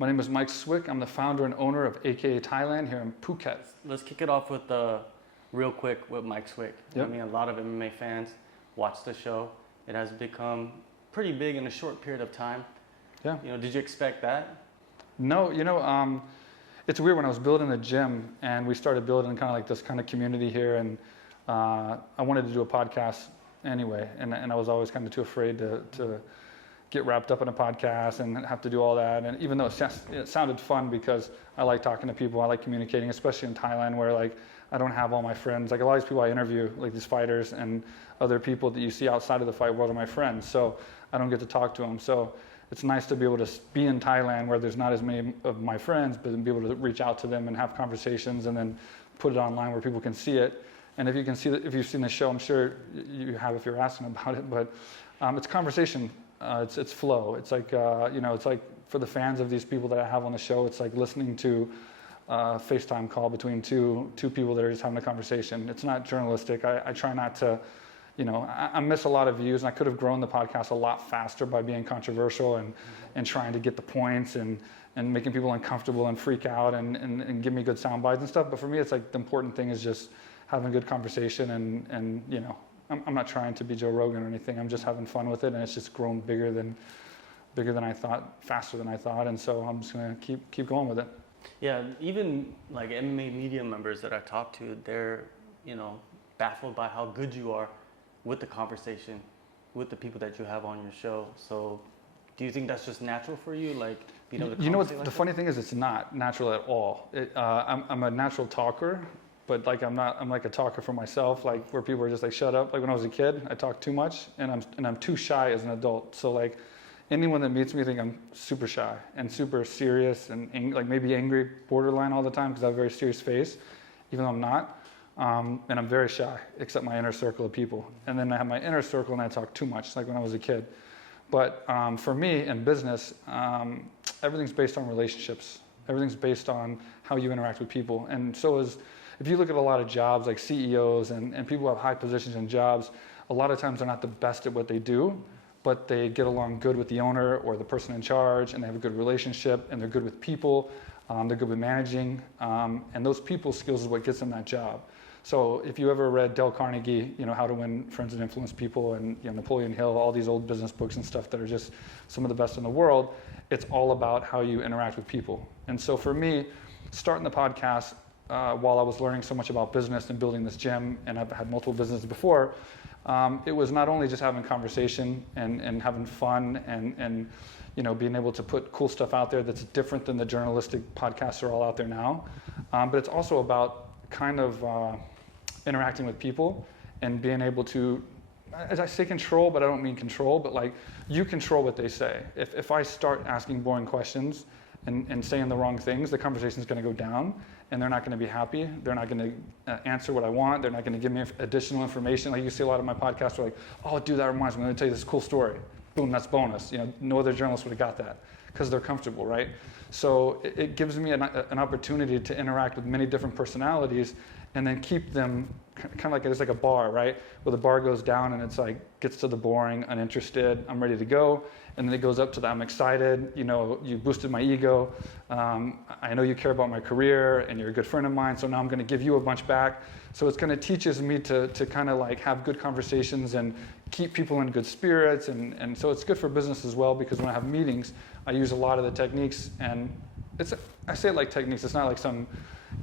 My name is Mike Swick. I'm the founder and owner of AKA Thailand here in Phuket. Let's kick it off with real quick with Mike Swick. Yep. I mean, a lot of MMA fans watch the show. It has become pretty big in a short period of time. Yeah. Did you expect that? No, it's weird. When I was building the gym and we started building kind of like this kind of community here, and I wanted to do a podcast anyway, and I was always kind of too afraid to get wrapped up in a podcast and have to do all that. And even though it sounded fun because I like talking to people, I like communicating, especially in Thailand where like I don't have all my friends. Like a lot of these people I interview, like these fighters and other people that you see outside of the fight world are my friends. So I don't get to talk to them. So it's nice to be able to be in Thailand where there's not as many of my friends, but then be able to reach out to them and have conversations and then put it online where people can see it. And if you can see if you've seen the show, I'm sure you have if you're asking about it, but it's conversation. It's flow. It's like, it's like for the fans of these people that I have on the show, it's like listening to a FaceTime call between two people that are just having a conversation. It's not journalistic. I try not to, I miss a lot of views, and I could have grown the podcast a lot faster by being controversial and trying to get the points and making people uncomfortable and freak out and give me good sound bites and stuff. But for me, it's like the important thing is just having a good conversation and I'm not trying to be Joe Rogan or anything. I'm just having fun with it, and it's just grown bigger than I thought, faster than I thought, and so I'm just gonna keep going with it. Yeah, even like MMA media members that I talk to, they're baffled by how good you are with the conversation, with the people that you have on your show. So, do you think that's just natural for you, like being able to? You know what? Like the funny thing is, it's not natural at all. I'm a natural talker. But like I'm like a talker for myself, like where people are just like shut up. Like when I was a kid, I talked too much, and I'm too shy as an adult. So like anyone that meets me, think I'm super shy and super serious and like maybe angry, borderline all the time because I have a very serious face, even though I'm not. And I'm very shy, except my inner circle of people. And then I have my inner circle, and I talk too much, like when I was a kid. But for me in business, everything's based on relationships. Everything's based on how you interact with people, and so is. If you look at a lot of jobs, like CEOs and people who have high positions in jobs, a lot of times they're not the best at what they do, but they get along good with the owner or the person in charge, and they have a good relationship, and they're good with people, they're good with managing, and those people skills is what gets them that job. So if you ever read Dale Carnegie, How to Win Friends and Influence People, and Napoleon Hill, all these old business books and stuff that are just some of the best in the world, it's all about how you interact with people. And so for me, starting the podcast, while I was learning so much about business and building this gym, and I've had multiple businesses before, it was not only just having conversation and having fun and being able to put cool stuff out there that's different than the journalistic podcasts are all out there now, but it's also about kind of interacting with people and being able to, as I say control, but I don't mean control, but like you control what they say. If I start asking boring questions and saying the wrong things, the conversation's going to go down, and they're not going to be happy. They're not going to answer what I want. They're not going to give me additional information. Like you see a lot of my podcasts are like, oh, dude, that reminds me. I'm going to tell you this cool story. Boom, that's bonus. No other journalist would have got that because they're comfortable, right? So it gives me an opportunity to interact with many different personalities and then keep them kind of like it's like a bar, right? Where the bar goes down and it's like gets to the boring, uninterested, I'm ready to go. And then it goes up to the I'm excited, you boosted my ego. I know you care about my career and you're a good friend of mine, so now I'm going to give you a bunch back. So it's going to teaches me to kind of like have good conversations and keep people in good spirits. And so it's good for business as well, because when I have meetings, I use a lot of the techniques, and I say it like techniques, it's not like some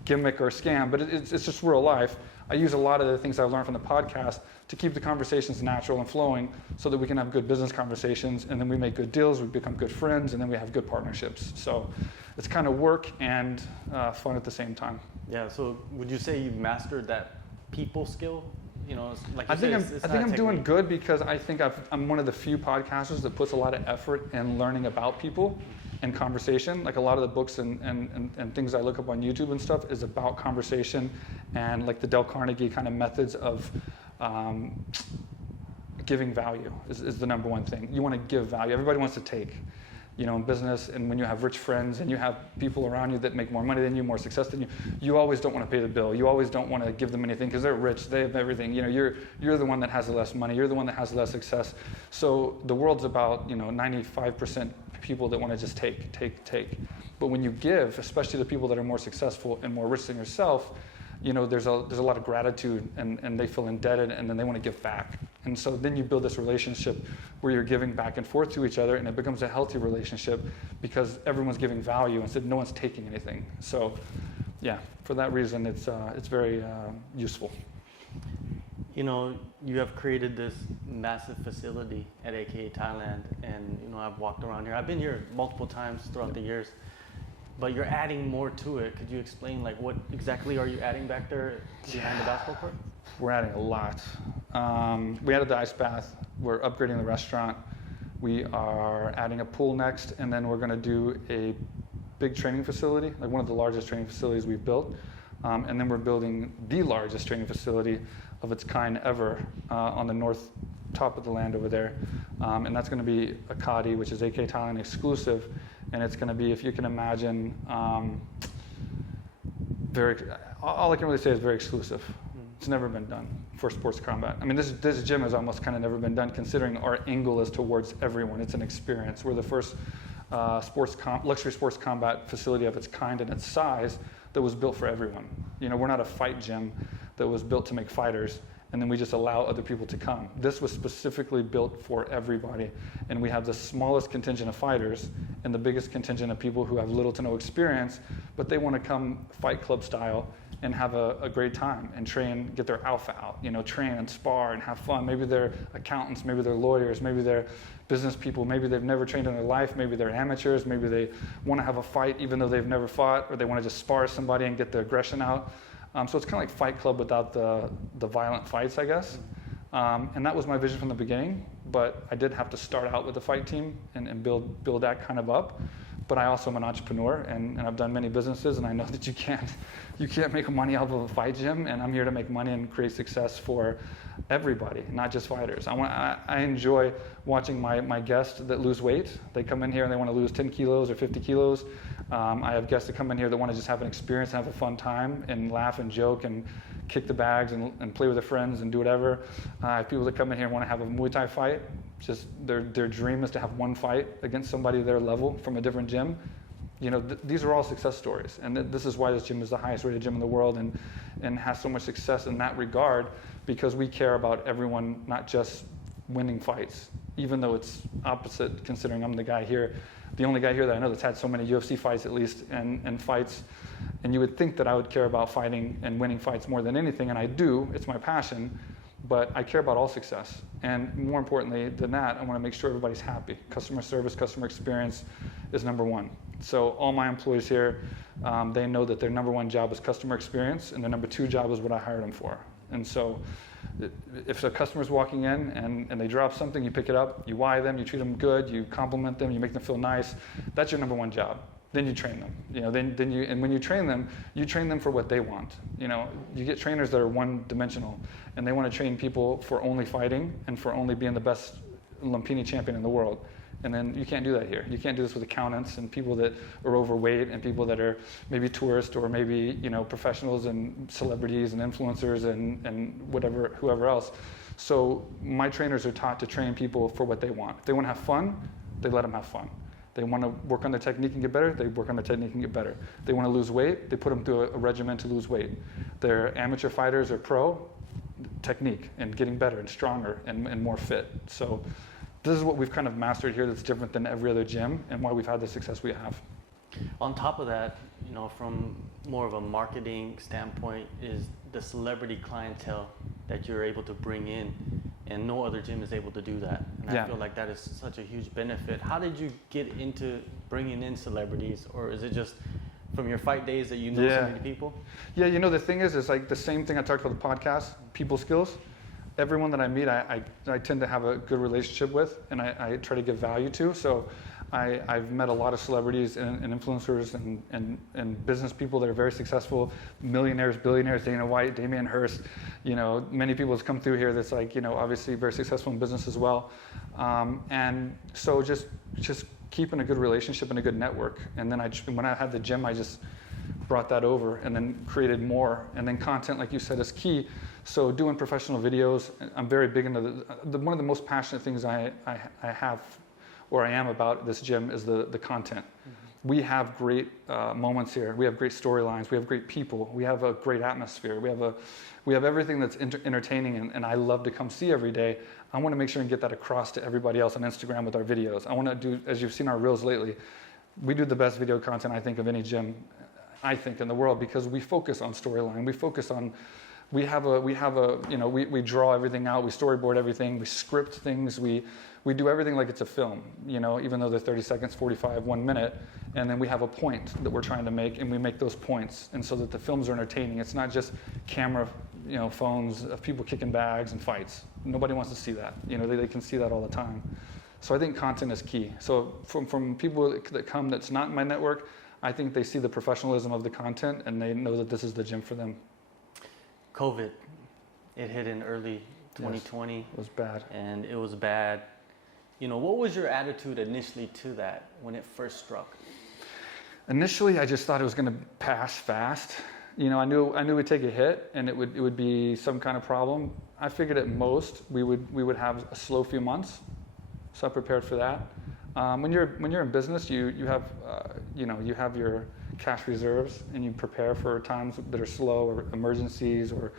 gimmick or scam, but it's just real life. I use a lot of the things I've learned from the podcast to keep the conversations natural and flowing so that we can have good business conversations, and then we make good deals, we become good friends, and then we have good partnerships. So it's kind of work and fun at the same time. Yeah, so would you say you've mastered that people skill? Like I think I'm doing good, because I think I'm one of the few podcasters that puts a lot of effort in learning about people and conversation. Like a lot of the books and things I look up on YouTube and stuff is about conversation, and like the Dale Carnegie kind of methods of giving value is the number one thing. You want to give value. Everybody wants to take. In business, and when you have rich friends and you have people around you that make more money than you, more success than you, you always don't want to pay the bill. You always don't want to give them anything because they're rich, they have everything. You're the one that has the less money, you're the one that has less success. So the world's about 95% people that want to just take. But when you give, especially the people that are more successful and more rich than yourself, you know, there's a lot of gratitude, and they feel indebted, and then they want to give back. And so then you build this relationship where you're giving back and forth to each other, and it becomes a healthy relationship because everyone's giving value instead no one's taking anything. So yeah, for that reason, it's very useful. You know, you have created this massive facility at AKA Thailand, and you know, I've walked around here. I've been here multiple times throughout the years, but you're adding more to it. Could you explain, like, what exactly are you adding back there behind the basketball court? We're adding a lot. We added the ice bath. We're upgrading the restaurant. We are adding a pool next, and then we're going to do a big training facility, like one of the largest training facilities we've built. And then we're building the largest training facility of its kind ever on the north top of the land over there. And that's going to be a Kadi, which is AKA Thailand exclusive. And it's going to be, if you can imagine, all I can really say is very exclusive. It's never been done for sports combat. I mean, this gym has almost kind of never been done, considering our angle is towards everyone. It's an experience. We're the first luxury sports combat facility of its kind and its size that was built for everyone. You know, we're not a fight gym that was built to make fighters, and then we just allow other people to come. This was specifically built for everybody, and we have the smallest contingent of fighters and the biggest contingent of people who have little to no experience, but they want to come fight club style and have a great time and train, get their alpha out, you know, train and spar and have fun. Maybe they're accountants, maybe they're lawyers, maybe they're business people, maybe they've never trained in their life, maybe they're amateurs, maybe they want to have a fight even though they've never fought, or they want to just spar somebody and get their aggression out. So it's kind of like Fight Club without the violent fights, I guess. And that was my vision from the beginning, but I did have to start out with the fight team and build that kind of up. But I also am an entrepreneur, and I've done many businesses, and I know that you can't make money off of a fight gym, and I'm here to make money and create success for everybody, not just fighters. I enjoy watching my guests that lose weight. They come in here and they want to lose 10 kilos or 50 kilos. I have guests that come in here that want to just have an experience and have a fun time and laugh and joke and kick the bags and play with their friends and do whatever. I have people that come in here and want to have a Muay Thai fight. Just their dream is to have one fight against somebody their level from a different gym. You know, these are all success stories, and this is why this gym is the highest rated gym in the world and has so much success in that regard, because we care about everyone, not just winning fights, even though it's opposite, considering I'm the guy here, the only guy here that I know that's had so many UFC fights at least, and fights. And you would think that I would care about fighting and winning fights more than anything, and I do. It's my passion. But I care about all success. And more importantly than that, I want to make sure everybody's happy. Customer service, customer experience is number one. So all my employees here, they know that their number one job is customer experience, and their number two job is what I hired them for. And so if a customer's walking in and they drop something, you pick it up, you why them, you treat them good, you compliment them, you make them feel nice. That's your number one job. Then you train them. You know, and when you train them for what they want. You know, you get trainers that are one-dimensional, and they want to train people for only fighting and for only being the best Lumpini champion in the world. And then you can't do that here. You can't do this with accountants and people that are overweight and people that are maybe tourists or maybe, you know, professionals and celebrities and influencers and whoever else. So my trainers are taught to train people for what they want. If they want to have fun, they let them have fun. They want to work on their technique and get better, they work on their technique and get better. They want to lose weight, they put them through a regimen to lose weight. They're amateur fighters or pro, technique and getting better and stronger and more fit. So this is what we've kind of mastered here that's different than every other gym and why we've had the success we have. On top of that, you know, from more of a marketing standpoint, is the celebrity clientele that you're able to bring in, and no other gym is able to do that. And Yeah. I feel like that is such a huge benefit. How did you get into bringing in celebrities, or is it just from your fight days that you know so many people? Yeah, you know, the thing is like the same thing I talked about the podcast, people skills. Everyone that I meet, I tend to have a good relationship with, and I try to give value to. So I've met a lot of celebrities and influencers and business people that are very successful, millionaires, billionaires, Dana White, Damian Hirst, you know, many people have come through here that's like, you know, obviously very successful in business as well. And so just keeping a good relationship and a good network. And then when I had the gym, I just brought that over and then created more. And then content, like you said, is key. So doing professional videos, I'm very big into one of the most passionate things I have or I am about this gym is the content. We have great moments here. We have great storylines. We have great people. We have a great atmosphere. We have everything that's entertaining, and I love to come see every day. I want to make sure and get that across to everybody else on Instagram with our videos. I want to do, as you've seen our reels lately, we do the best video content I think of any gym, I think, in the world, because we focus on storyline. We focus on, we draw everything out. We storyboard everything. We script things. We do everything like it's a film, even though they're 30 seconds, 45, 1 minute, and then we have a point that we're trying to make, and we make those points, and so that the films are entertaining. It's not just camera, phones of people kicking bags and fights. Nobody wants to see that. They can see that all the time. So I think content is key. So from people that come that's not in my network, I think they see the professionalism of the content, and they know that this is the gym for them. COVID, it hit in early 2020. Yes, it was bad. And it was bad. What was your attitude initially to that when it first struck? Initially, I just thought it was going to pass fast. I knew we'd take a hit and it would be some kind of problem. I figured at most we would have a slow few months, so I prepared for that. When you're in business, you have your cash reserves, and you prepare for times that are slow or emergencies, or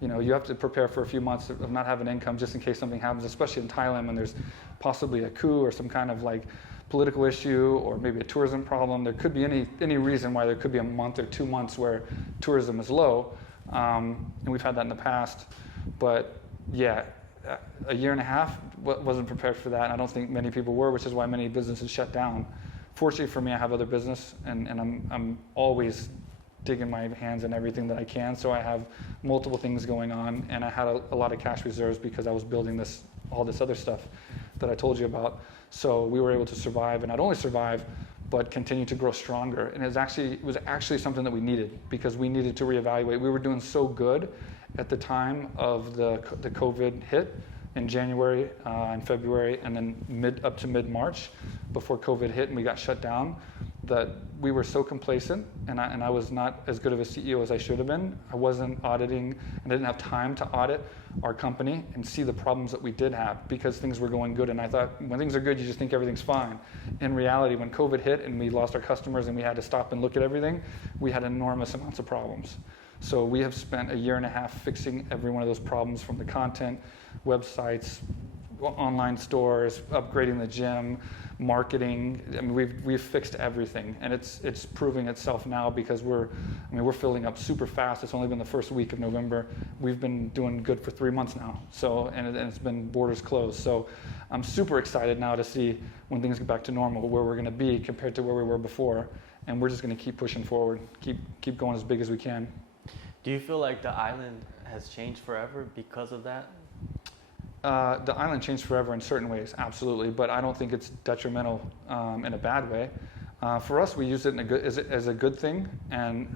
you have to prepare for a few months of not having income just in case something happens, especially in Thailand when there's possibly a coup or some kind of political issue, or maybe a tourism problem. There could be any reason why there could be a month or 2 months where tourism is low, and we've had that in the past. But yeah, a year and a half wasn't prepared for that, and I don't think many people were, which is why many businesses shut down. Fortunately for me, I have other business, and I'm always digging my hands in everything that I can, so I have multiple things going on, and I had a lot of cash reserves because I was building all this other stuff that I told you about. So we were able to survive, and not only survive, but continue to grow stronger. And it was actually something that we needed, because we needed to reevaluate. We were doing so good at the time of the COVID hit in January and February, and then up to mid-March before COVID hit and we got shut down, that we were so complacent, and I was not as good of a CEO as I should have been. I wasn't auditing, and I didn't have time to audit our company and see the problems that we did have, because things were going good, and I thought when things are good you just think everything's fine. In reality, when COVID hit and we lost our customers and we had to stop and look at everything, we had enormous amounts of problems. So we have spent a year and a half fixing every one of those problems, from the content, websites, online stores, upgrading the gym, marketing. I mean, we've fixed everything, and it's proving itself now, because we're filling up super fast. It's only been the first week of November. We've been doing good for 3 months now. So and it's been borders closed. So I'm super excited now to see when things get back to normal where we're going to be compared to where we were before, and we're just going to keep pushing forward, keep going as big as we can. Do you feel like the island has changed forever because of that? The island changed forever in certain ways, absolutely, but I don't think it's detrimental in a bad way. For us, we use it as a good thing, and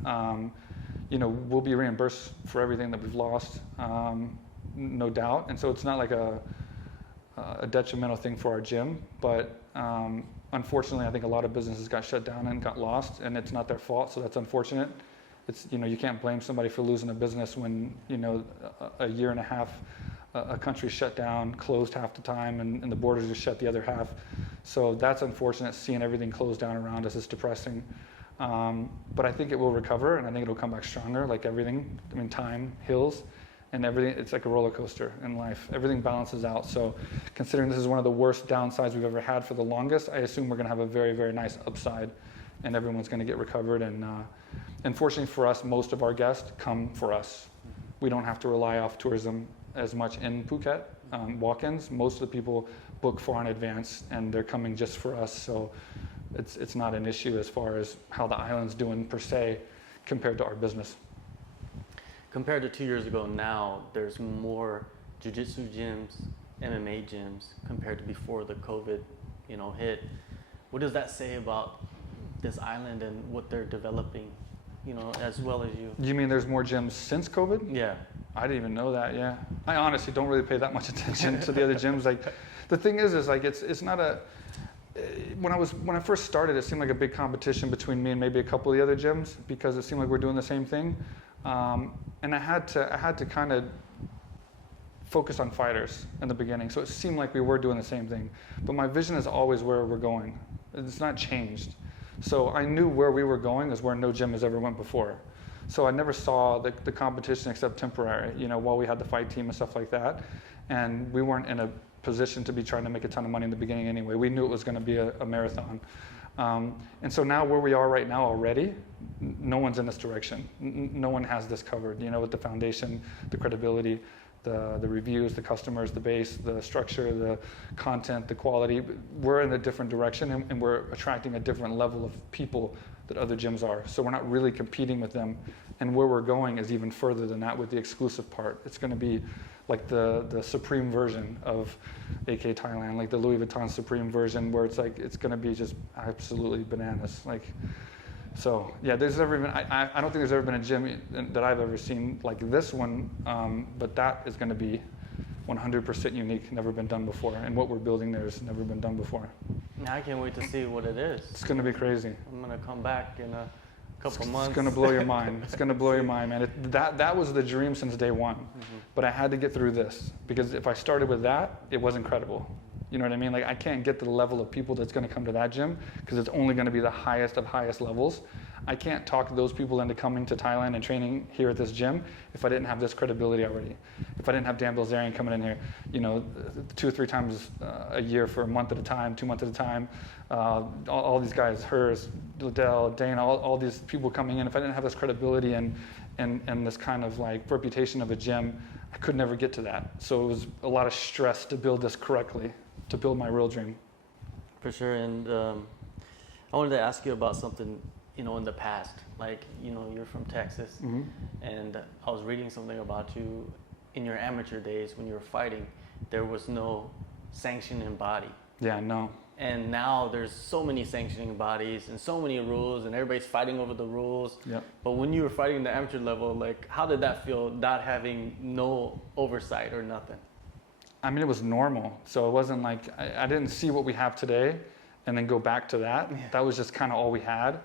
we'll be reimbursed for everything that we've lost, no doubt. And so it's not like a detrimental thing for our gym, but unfortunately, I think a lot of businesses got shut down and got lost, and it's not their fault, so that's unfortunate. It's you can't blame somebody for losing a business when a year and a half. A country shut down, closed half the time, and the borders are shut the other half. So that's unfortunate. Seeing everything closed down around us is depressing. But I think it will recover, and I think it'll come back stronger, like everything. I mean, time heals, and everything. It's like a roller coaster in life. Everything balances out. So considering this is one of the worst downsides we've ever had for the longest, I assume we're going to have a very, very nice upside, and everyone's going to get recovered. And fortunately for us, most of our guests come for us. We don't have to rely off tourism as much in Phuket. Walk-ins, most of the people book far in advance, and they're coming just for us. So it's not an issue as far as how the island's doing per se compared to our business. Compared to 2 years ago now, there's more jiu-jitsu gyms, MMA gyms compared to before the COVID, hit. What does that say about this island and what they're developing, as well as you? You mean there's more gyms since COVID? Yeah. I didn't even know that. Yeah, I honestly don't really pay that much attention to the other gyms. Like, the thing is like it's not a. When I first started, it seemed like a big competition between me and maybe a couple of the other gyms, because it seemed like we're doing the same thing, and I had to kind of focused on fighters in the beginning. So it seemed like we were doing the same thing. But my vision is always where we're going. It's not changed. So I knew where we were going is where no gym has ever went before. So I never saw the competition except temporary, while we had the fight team and stuff like that. And we weren't in a position to be trying to make a ton of money in the beginning anyway. We knew it was going to be a marathon. And so now where we are right now already, no one's in this direction. No one has this covered, with the foundation, the credibility, the reviews, the customers, the base, the structure, the content, the quality. We're in a different direction, and we're attracting a different level of people that other gyms are. So we're not really competing with them. And where we're going is even further than that with the exclusive part. It's going to be like the supreme version of AKA Thailand, like the Louis Vuitton supreme version, where it's like it's going to be just absolutely bananas. So yeah, there's never been. I don't think there's ever been a gym that I've ever seen like this one, but that is going to be 100% unique, never been done before, and what we're building there has never been done before. Now I can't wait to see what it is. It's going to be crazy. I'm gonna come back in a couple months. It's going to blow your mind. It's going to blow your mind, man. That was the dream since day one, but I had to get through this because if I started with that, it was incredible. You know what I mean? Like I can't get to the level of people that's going to come to that gym because it's only going to be the highest of highest levels. I can't talk those people into coming to Thailand and training here at this gym if I didn't have this credibility already. If I didn't have Dan Bilzerian coming in here, 2 or 3 times a year for a month at a time, 2 months at a time, all these guys, Hers, Liddell, Dana, all these people coming in. If I didn't have this credibility and this kind of like reputation of a gym, I could never get to that. So it was a lot of stress to build this correctly, to build my real dream. For sure, and I wanted to ask you about something, in the past. Like, you're from Texas, and I was reading something about you in your amateur days when you were fighting. There was no sanctioning body. Yeah, no. And now there's so many sanctioning bodies and so many rules, and everybody's fighting over the rules. Yep. But when you were fighting the amateur level, like, how did that feel, not having no oversight or nothing? I mean, it was normal. So it wasn't like, I didn't see what we have today and then go back to that. Yeah. That was just kind of all we had.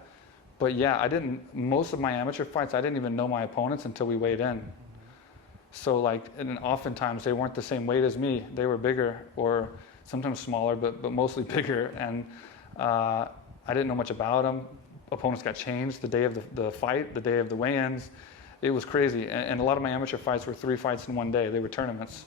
But yeah, most of my amateur fights, I didn't even know my opponents until we weighed in. So and oftentimes they weren't the same weight as me. They were bigger or sometimes smaller, but mostly bigger. And I didn't know much about them. Opponents got changed the day of the fight, the day of the weigh-ins. It was crazy. And a lot of my amateur fights were 3 fights in one day. They were tournaments.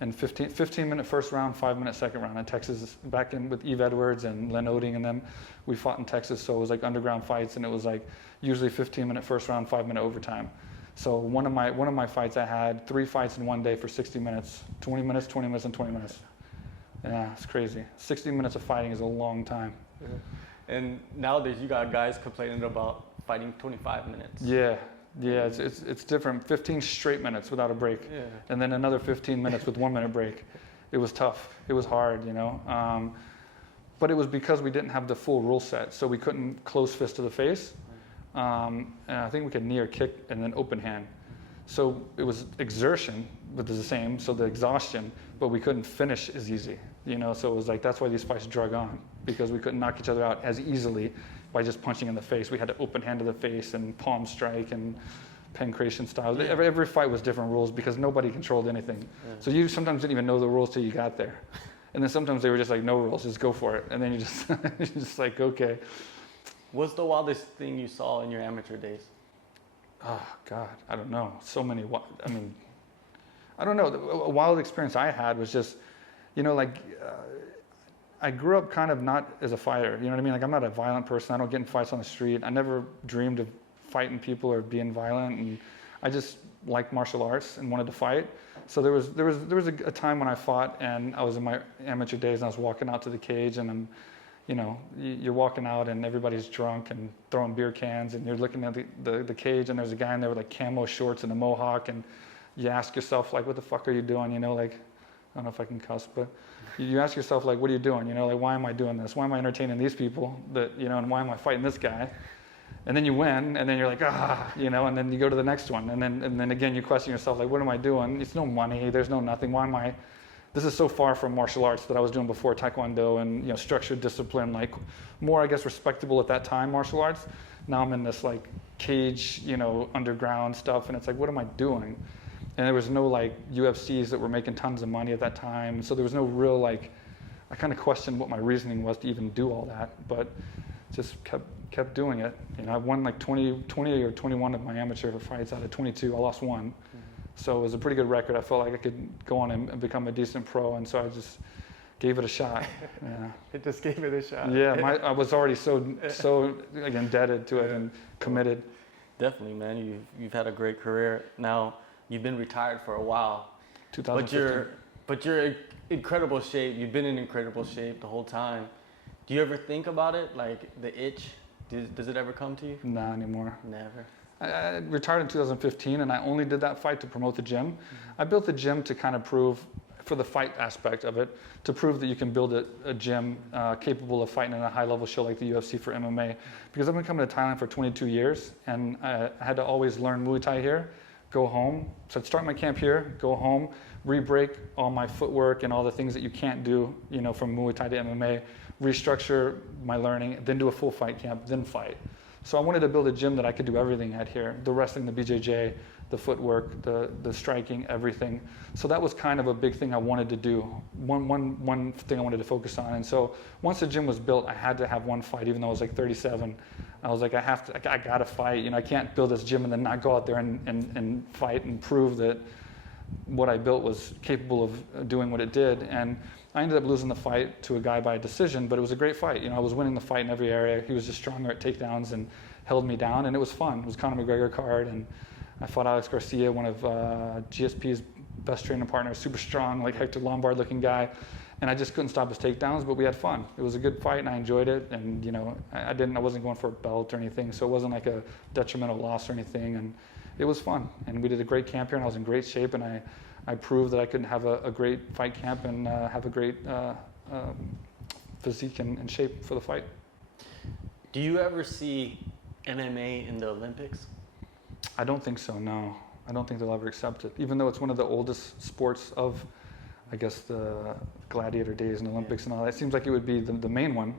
And 15-minute first round, 5-minute second round in Texas, back in with Eve Edwards and Len Oding and them. We fought in Texas, so it was like underground fights, and it was like usually 15-minute first round, 5-minute overtime. So one of my fights, I had 3 fights in one day for 60 minutes, 20 minutes, 20 minutes, and 20 minutes. Yeah, it's crazy. 60 minutes of fighting is a long time. Yeah. And nowadays you got guys complaining about fighting 25 minutes. Yeah. Yeah, it's different. 15 straight minutes without a break, and then another 15 minutes with 1-minute break. It was tough. It was hard, But it was because we didn't have the full rule set, so we couldn't close fist to the face. And I think we could knee or kick and then open hand. So it was exertion, but it's the same. So the exhaustion, but we couldn't finish as easy, So it was like that's why these fights drug on, because we couldn't knock each other out as easily by just punching in the face. We had to open hand to the face and palm strike and pancration style. Yeah. Every fight was different rules because nobody controlled anything. Yeah. So you sometimes didn't even know the rules till you got there. And then sometimes they were just like, no rules, just go for it. And then you're just like, okay. What's the wildest thing you saw in your amateur days? Oh, God, I don't know. So many, I don't know. A wild experience I had was just, I grew up kind of not as a fighter, you know what I mean? Like I'm not a violent person. I don't get in fights on the street. I never dreamed of fighting people or being violent, and I just liked martial arts and wanted to fight. So there was a time when I fought, and I was in my amateur days, and I was walking out to the cage, and I'm, you're walking out, and everybody's drunk and throwing beer cans, and you're looking at the cage, and there's a guy in there with like camo shorts and a mohawk, and you ask yourself like, what the fuck are you doing? I don't know if I can cuss, but you ask yourself, like, what are you doing? Like, why am I doing this? Why am I entertaining these people? And why am I fighting this guy? And then you win, and then you're like, and then you go to the next one. And then again, you question yourself, like, what am I doing? It's no money. There's no nothing. Why am I? This is so far from martial arts that I was doing before, Taekwondo and, structured discipline, like more, I guess, respectable at that time, martial arts. Now I'm in this, like, cage, underground stuff. And it's like, what am I doing? and there was no like UFCs that were making tons of money at that time. So there was no real like, I kind of questioned what my reasoning was to even do all that, but just kept doing it. You know, I won like 20 or 21 of my amateur fights out of 22. I lost one. So it was a pretty good record. I felt like I could go on and become a decent pro, and so I just gave it a shot. Yeah. It just gave it a shot. Yeah, I was already so like, indebted to it and committed. Definitely, man. You've had a great career. Now you've been retired for a while, 2015. but you're in incredible shape. You've been in incredible shape the whole time. Do you ever think about it, like the itch? Does it ever come to you? Not anymore. Never. I retired in 2015, and I only did that fight to promote the gym. I built the gym to kind of prove, for the fight aspect of it, to prove that you can build a gym capable of fighting in a high-level show like the UFC for MMA. Because I've been coming to Thailand for 22 years, and I had to always learn Muay Thai here, go home. So I'd start my camp here, go home, re-break all my footwork and all the things that you can't do, you know, from Muay Thai to MMA, restructure my learning, then do a full fight camp, then fight. So I wanted to build a gym that I could do everything at here, the wrestling, the BJJ, the footwork, the striking, everything. So that was kind of a big thing I wanted to do, one thing I wanted to focus on. And so once the gym was built, I had to have one fight, even though I was like 37. I was like, I gotta fight. You know, I can't build this gym and then not go out there and fight and prove that what I built was capable of doing what it did. And I ended up losing the fight to a guy by a decision, but it was a great fight. You know, I was winning the fight in every area. He was just stronger at takedowns and held me down, and it was fun. It was Conor McGregor card, and I fought Alex Garcia, one of GSP's best training partners, super strong, like Hector Lombard-looking guy, and I just couldn't stop his takedowns, but we had fun. It was a good fight, and I enjoyed it, and you know, I wasn't going for a belt or anything, so it wasn't like a detrimental loss or anything, and it was fun. And we did a great camp here, and I was in great shape, and I proved that I could have a great fight camp and have a great physique and shape for the fight. Do you ever see MMA in the Olympics? I don't think so, no. I don't think they'll ever accept it. Even though it's one of the oldest sports of, I guess, the gladiator days and Olympics and all that. It seems like it would be the main one.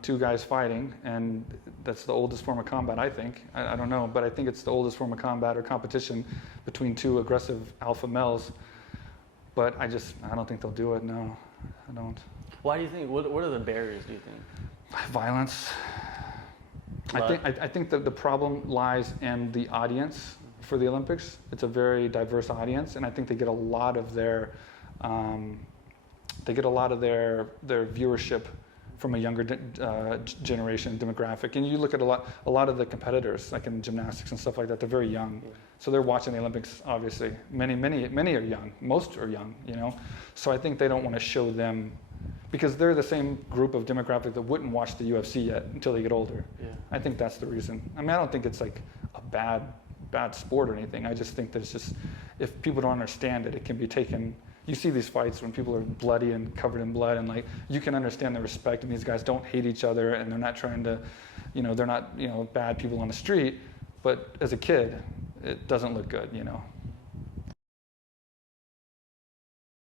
Two guys fighting, and that's the oldest form of combat, I think. I don't know, but I think it's the oldest form of combat or competition between two aggressive alpha males. But I don't think they'll do it, no. I don't. Why do you think? What are the barriers, do you think? Violence. I think that the problem lies in the audience for the Olympics. It's a very diverse audience, and I think they get a lot of their viewership from a younger generation demographic. And you look at a lot of the competitors, like in gymnastics and stuff like that, they're very young. So they're watching the Olympics, obviously. Many are young. Most are young, you know. So I think they don't want to show them, because they're the same group of demographic that wouldn't watch the UFC yet until they get older. Yeah. I think that's the reason. I mean, I don't think it's like a bad sport or anything. I just think that it's just, if people don't understand it, it can be taken. You see these fights when people are bloody and covered in blood, and like, you can understand the respect, and these guys don't hate each other, and they're not trying to, you know, they're not, you know, bad people on the street. But as a kid, it doesn't look good, you know.